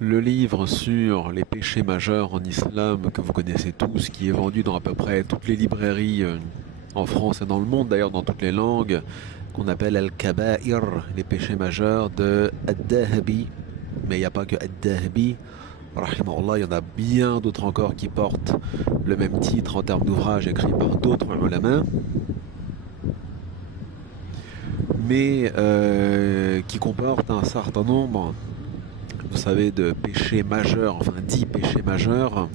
Le livre sur les péchés majeurs en islam que vous connaissez tous, qui est vendu dans à peu près toutes les librairies en France et dans le monde, d'ailleurs dans toutes les langues, qu'on appelle Al-Kaba'ir, les péchés majeurs de Ad-Dahabi. Mais il n'y a pas que Ad-Dahabi, rahimahullah, il y en a bien d'autres encore qui portent le même titre en termes d'ouvrages écrits par d'autres ulama, mais qui comportent un certain nombre, vous savez, de péchés majeurs, enfin 10 péchés majeurs,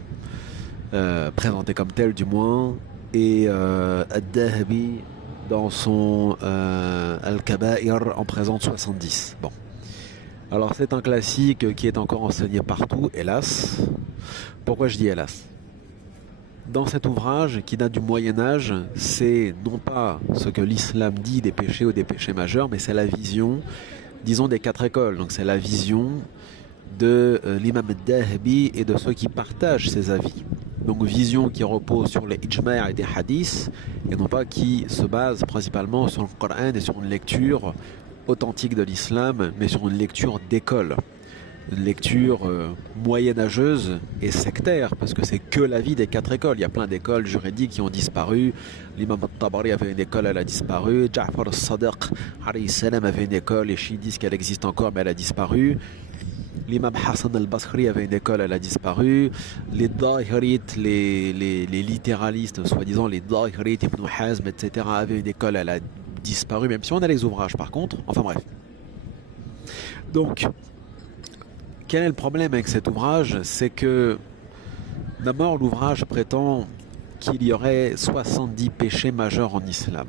présentés comme tels du moins, et Ad-Dahabi dans son Al-Kaba'ir en présente 70. Bon. Alors c'est un classique qui est encore enseigné partout, hélas. Pourquoi je dis hélas? Dans cet ouvrage qui date du Moyen-Âge, c'est non pas ce que l'islam dit des péchés ou des péchés majeurs, mais c'est la vision, disons, des quatre écoles. Donc c'est la vision de l'imam al-Dahabi et de ceux qui partagent ses avis. Donc vision qui repose sur les ijma' et des hadiths, et non pas qui se base principalement sur le Coran et sur une lecture authentique de l'islam, mais sur une lecture d'école. Une lecture moyenâgeuse et sectaire, parce que c'est que l'avis des quatre écoles. Il y a plein d'écoles juridiques qui ont disparu. L'imam al-Tabari avait une école, elle a disparu. Ja'far al-Sadiq alayhi salam avait une école, les chiites disent qu'elle existe encore, mais elle a disparu. L'imam Hassan al-Basri avait une école, elle a disparu. Les Dahirites, les littéralistes, soi-disant les Dahirites, Ibn Hazm, etc., avaient une école, elle a disparu, même si on a les ouvrages par contre. Enfin bref. Donc, quel est le problème avec cet ouvrage? C'est que d'abord l'ouvrage prétend qu'il y aurait 70 péchés majeurs en islam.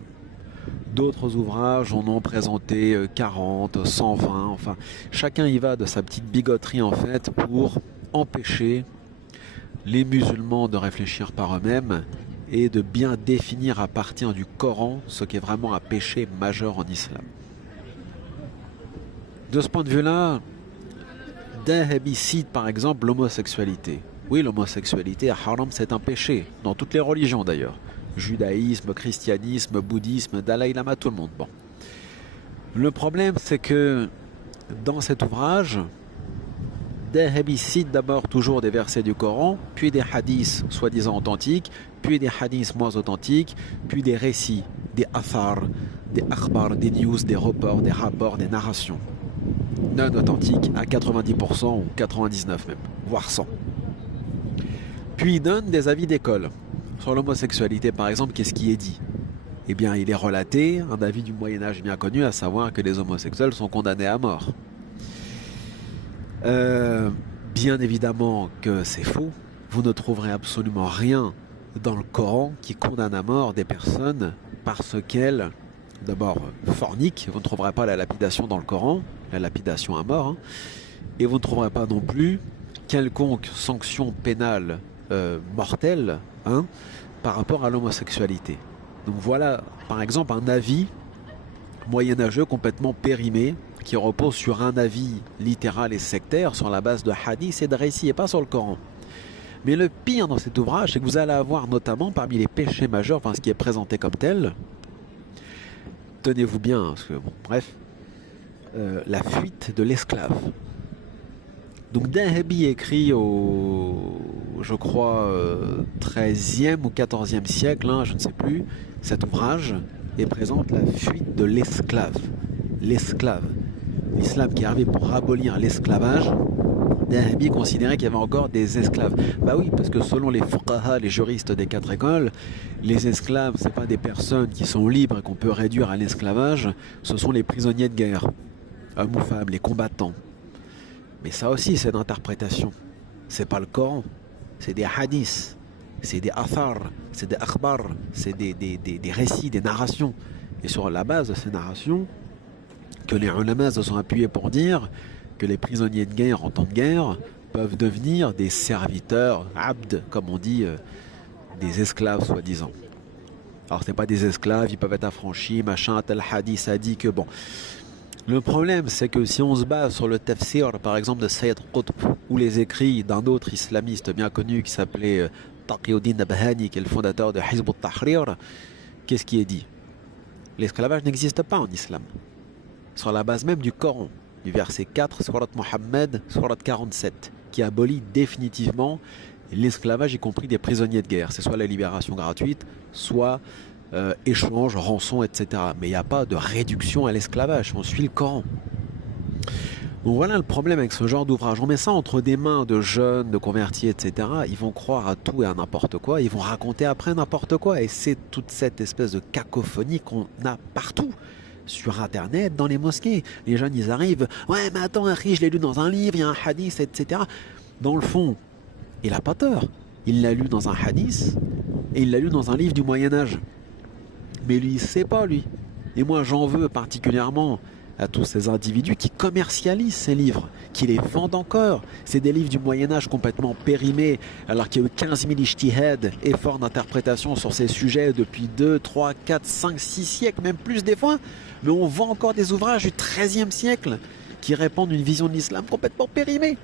D'autres ouvrages en ont présenté 40, 120, enfin chacun y va de sa petite bigoterie en fait pour empêcher les musulmans de réfléchir par eux-mêmes et de bien définir à partir du Coran ce qu'est vraiment un péché majeur en islam. De ce point de vue-là, Dahabi cite par exemple l'homosexualité. Oui, l'homosexualité à haram, c'est un péché, dans toutes les religions d'ailleurs. Judaïsme, christianisme, bouddhisme, Dalai Lama, tout le monde. Bon. Le problème, c'est que dans cet ouvrage, Dahabi cite d'abord toujours des versets du Coran, puis des hadiths soi-disant authentiques, puis des hadiths moins authentiques, puis des récits, des athar, des akhbar, des news, des reports, des rapports, des narrations. Non authentiques à 90% ou 99 même, voire 100. Puis il donne des avis d'école. Sur l'homosexualité, par exemple, qu'est-ce qui est dit? Eh bien, il est relaté un avis du Moyen-Âge bien connu, à savoir que les homosexuels sont condamnés à mort. Bien évidemment que c'est faux. Vous ne trouverez absolument rien dans le Coran qui condamne à mort des personnes parce qu'elles, d'abord, forniquent. Vous ne trouverez pas la lapidation dans le Coran, la lapidation à mort, hein, et vous ne trouverez pas non plus quelconque sanction pénale mortelle, hein, par rapport à l'homosexualité. Donc voilà, par exemple, un avis moyenâgeux complètement périmé qui repose sur un avis littéral et sectaire sur la base de hadiths et de récits et pas sur le Coran. Mais le pire dans cet ouvrage, c'est que vous allez avoir notamment parmi les péchés majeurs, enfin ce qui est présenté comme tel, tenez-vous bien, parce que bon, bref, la fuite de l'esclave. Donc Dahabi écrit au, je crois, 13e ou 14e siècle, hein, je ne sais plus, cet ouvrage et présente la fuite de l'esclave. L'esclave. L'islam qui est arrivé pour abolir l'esclavage, Dahabi considérait qu'il y avait encore des esclaves. Bah oui, parce que selon les fuqaha, les juristes des quatre écoles, les esclaves, c'est pas des personnes qui sont libres et qu'on peut réduire à l'esclavage, ce sont les prisonniers de guerre, hommes ou femmes, les combattants. Mais ça aussi, c'est d'interprétation. C'est pas le Coran. C'est des hadiths, c'est des athar, c'est des akhbar, c'est des récits, des narrations. Et sur la base de ces narrations, que les ulama se sont appuyés pour dire que les prisonniers de guerre en temps de guerre peuvent devenir des serviteurs, abd, comme on dit, des esclaves soi-disant. Alors c'est pas des esclaves, ils peuvent être affranchis, machin, tel hadith a dit que bon. Le problème, c'est que si on se base sur le tafsir, par exemple, de Sayyid Qutb, ou les écrits d'un autre islamiste bien connu qui s'appelait Taqiyuddin Nabhani, qui est le fondateur de Hizb ut-Tahrir, qu'est-ce qui est dit? L'esclavage n'existe pas en islam. Sur la base même du Coran. du verset 4, Surat Mohammed, Surat 47, qui abolit définitivement l'esclavage, y compris des prisonniers de guerre. C'est soit la libération gratuite, soit échange, rançon, etc. Mais il n'y a pas de réduction à l'esclavage. On suit le Coran. Donc voilà le problème avec ce genre d'ouvrage. On met ça entre des mains de jeunes, de convertis, etc. Ils vont croire à tout et à n'importe quoi. Ils vont raconter après n'importe quoi. Et c'est toute cette espèce de cacophonie qu'on a partout. Sur Internet, dans les mosquées. Les jeunes, ils arrivent. Ouais, mais attends, je l'ai lu dans un livre, il y a un hadith, etc. Dans le fond, il n'a pas tort. Il l'a lu dans un hadith et il l'a lu dans un livre du Moyen-Âge. Mais lui, il ne sait pas, lui. Et moi, j'en veux particulièrement à tous ces individus qui commercialisent ces livres, qui les vendent encore. C'est des livres du Moyen-Âge complètement périmés, alors qu'il y a eu 15 000 ijtihad, efforts d'interprétation sur ces sujets depuis 2, 3, 4, 5, 6 siècles, même plus des fois. Mais on vend encore des ouvrages du XIIIe siècle qui répandent une vision de l'islam complètement périmée,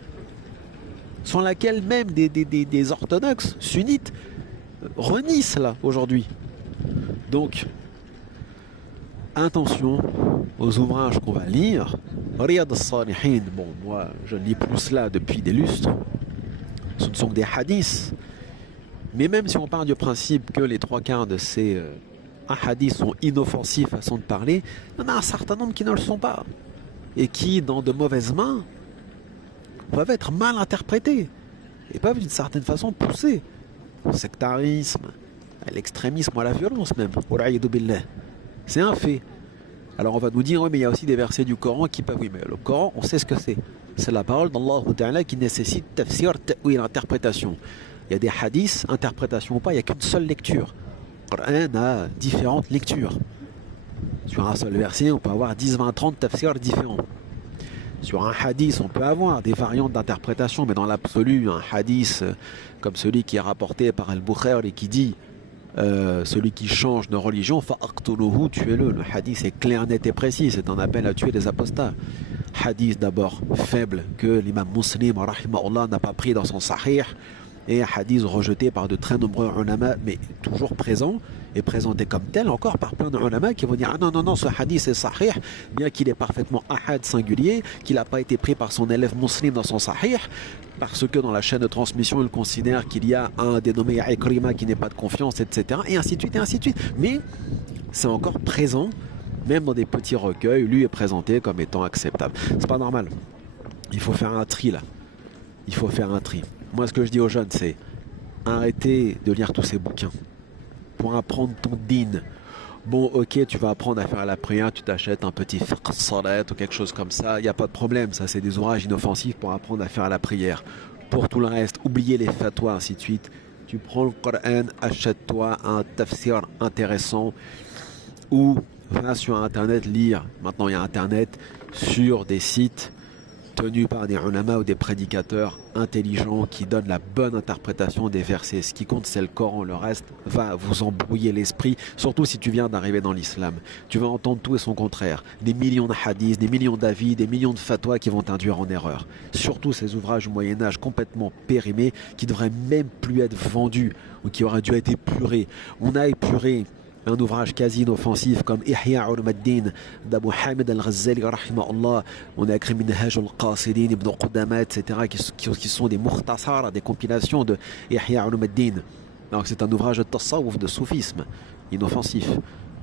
sans laquelle même des orthodoxes sunnites renient cela aujourd'hui. Donc, attention aux ouvrages qu'on va lire. Riyad al-Salihin, bon, moi, je ne lis plus cela depuis des lustres. Ce ne sont que des hadiths. Mais même si on part du principe que les 3/4 de ces hadiths sont inoffensifs, façon de parler, il y en a un certain nombre qui ne le sont pas. Et qui, dans de mauvaises mains, peuvent être mal interprétés. Et peuvent d'une certaine façon pousser au sectarisme, à l'extrémisme ou à la violence même. C'est un fait. Alors on va nous dire, oui, mais il y a aussi des versets du Coran qui peuvent... Oui, mais le Coran, on sait ce que c'est. C'est la parole d'Allah Ta'ala qui nécessite tafsir, ta'wil, interprétation. Il y a des hadiths, interprétation ou pas, il n'y a qu'une seule lecture. Le Coran a différentes lectures. Sur un seul verset, on peut avoir 10, 20, 30 tafsirs différents. Sur un hadith, on peut avoir des variantes d'interprétation, mais dans l'absolu, un hadith comme celui qui est rapporté par Al-Bukhari et qui dit celui qui change de religion, fa'aqtuluhu, tuez-le. Le hadith est clair, net et précis, c'est un appel à tuer les apostats. Hadith d'abord faible que l'imam Muslim rahimahullah n'a pas pris dans son sahih, et hadith rejeté par de très nombreux ulama, mais toujours présent et présenté comme tel encore par plein de ulama qui vont dire ah non non non, ce hadith est sahih, bien qu'il est parfaitement ahad singulier, qu'il n'a pas été pris par son élève Muslim dans son sahih, parce que dans la chaîne de transmission il considère qu'il y a un dénommé Ikrima qui n'est pas de confiance, etc. et ainsi de suite et ainsi de suite. Mais c'est encore présent, même dans des petits recueils, lui est présenté comme étant acceptable. C'est pas normal. Il faut faire un tri là. Il faut faire un tri. Moi, ce que je dis aux jeunes, c'est arrêtez de lire tous ces bouquins pour apprendre ton din. Bon, ok, tu vas apprendre à faire la prière, tu t'achètes un petit fiqh salat ou quelque chose comme ça, il n'y a pas de problème. Ça, c'est des ouvrages inoffensifs pour apprendre à faire la prière. Pour tout le reste, oubliez les fatwas, ainsi de suite. Tu prends le Coran, achète-toi un tafsir intéressant ou va sur Internet lire. Maintenant, il y a Internet sur des sites tenus par des ulama ou des prédicateurs intelligents qui donnent la bonne interprétation des versets. Ce qui compte, c'est le Coran. Le reste va vous embrouiller l'esprit, surtout si tu viens d'arriver dans l'islam. Tu vas entendre tout et son contraire. Des millions de hadiths, des millions d'avis, des millions de fatwas qui vont t'induire en erreur. Surtout ces ouvrages du Moyen-Âge complètement périmés qui devraient même plus être vendus ou qui auraient dû être épurés. On a épuré un ouvrage quasi inoffensif comme Ihya Ulumuddin d'Abu Hamid al-Ghazali rahimahullah. On a écrit Minhaj al-Qasidin, Ibn Qudama, etc. qui sont des mukhtasar, des compilations de Ihya Ulumuddin. Alors c'est un ouvrage de tasawwuf, de soufisme, inoffensif.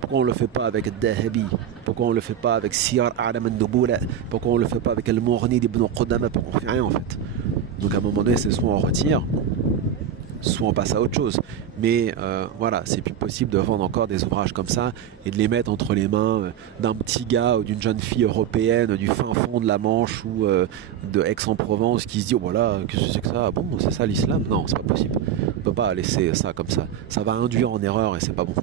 Pourquoi on ne le fait pas avec Dahabi? Pourquoi on ne le fait pas avec Siyar A'lam al-Nubula? Pourquoi on ne le fait pas avec Al-Mughni d'Ibn Qudama? Pourquoi on ne fait rien en fait? Donc à un moment donné, c'est soit on retire, soit on passe à autre chose. Mais voilà, c'est plus possible de vendre encore des ouvrages comme ça et de les mettre entre les mains d'un petit gars ou d'une jeune fille européenne du fin fond de la Manche ou de Aix-en-Provence qui se dit oh voilà, qu'est-ce que c'est que ça? Bon, c'est ça l'islam? Non, c'est pas possible. On peut pas laisser ça comme ça. Ça va induire en erreur et c'est pas bon.